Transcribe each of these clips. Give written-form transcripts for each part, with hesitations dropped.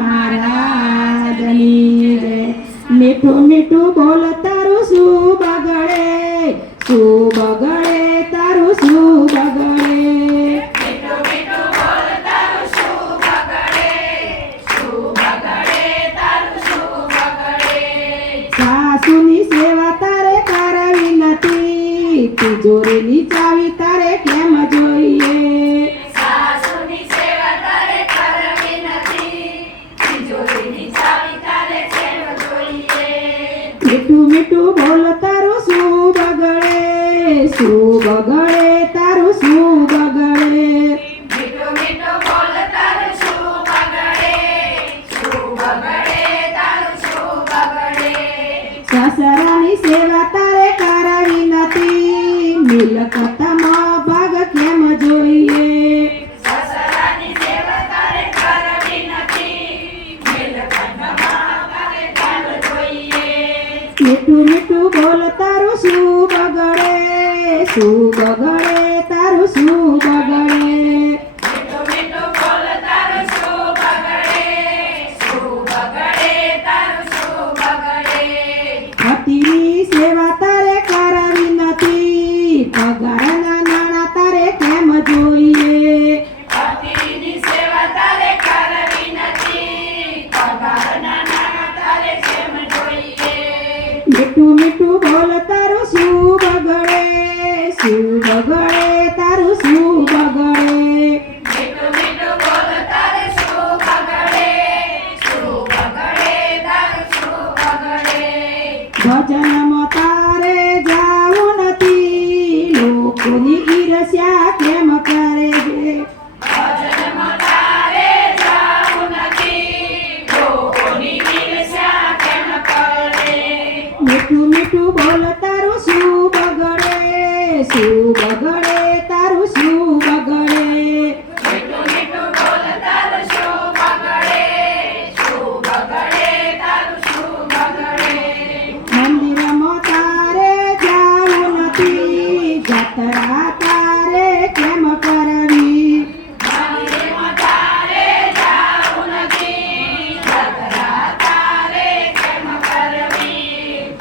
મહારાજની જય. મીઠું મીઠું બોલ તારું શું બગડે, શું બગડે તારું શું બગડે. મીઠું મીઠું બોલ તારું શું બગડે, શું બગડે તારું શું બગડે. સાસુની સેવા તારે કરવી નથી, તિજોરીની ચાવી તારે કેમ જોઈએ. સાસુની સેવા તારે કરવી નથી, તિજોરીની ચાવી તારે કેમ જોઈએ. મીઠું મીઠું બોલ તારું શું બગડે, શું બગડે તારું શું બગડે. મીઠું મીઠું બોલ તારું શું બગડે, શું બગડે તારું શું બગડે. સસરાની સેવા તારે કરવી નથી, મિલકતમાં ભાગ કેમ જોઈએ. સસરાની સેવા તારે કરવી નથી, મિલકતમાં તારે કેમ જોઈએ. મીઠું મીઠું બોલ તારું શું બગડે, શું બગડે તારું શું બગડે. મીઠું મીઠું બોલ તારું શું બગડે, શું બગડે તારું શું બગડે. પતિની સેવા તારે કરવી નથી, પગારના નાણાં તારે કેમ જોઈએ. પતિની સેવા તારે કરવી નથી, પગારના નાણાં તારે કેમ જોઈએ. મીઠું મીઠું બોલ તારું શું બગડે, શું બગડે તારું શું બગડે. મીઠું મીઠું બોલ તારે શું બગડે, શું બગડે તારું શું બગડે. ભજનમાં તારે જાવું નથી, લોકોની ઈર્ષ્યા કેમ કરે છે. ભજનમાં તારે જાવું નથી, લોકોની ઈર્ષ્યા કેમ કરે. મીઠું મીઠું બોલ તારું શું બગડે, શું બગડે તારું શું બગડે. મીઠું મીઠું બોલ તારું શું બગડે, શું બગડે તારું શું બગડે. મંદિરમાં તારે જાવું નથી, જાત્રા તારે કેમ કરવી. મંદિરમાં તારે જાવું નથી, જાત્રા તારે કેમ કરવી.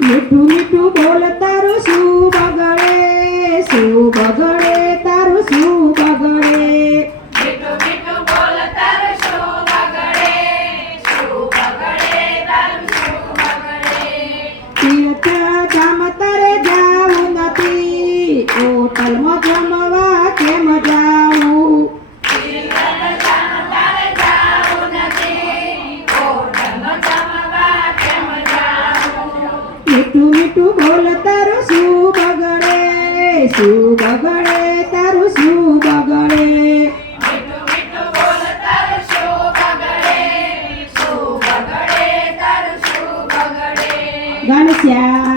મીઠું મીઠું બોલ તારું શું બગડે, શું બગડે તારું શું બગડે. મીઠું મીઠું બોલ તારું શું બગડે, શું બગડે તારું શું બગડે. તીર્થધામ તારે જાવું નથી, હોટલમાં જમવા કેમ જાવું. તીર્થધામ તારે જાવું નથી, હોટલમાં જમવા કેમ જાવું. મીઠું મીઠું બોલ તારું શું બગડે, શું બગડે તારું શું બગડે. મીઠું મીઠું બોલ તારું શું બગડે, શું બગડે તારું શું બગડે. ઘનશ્યામ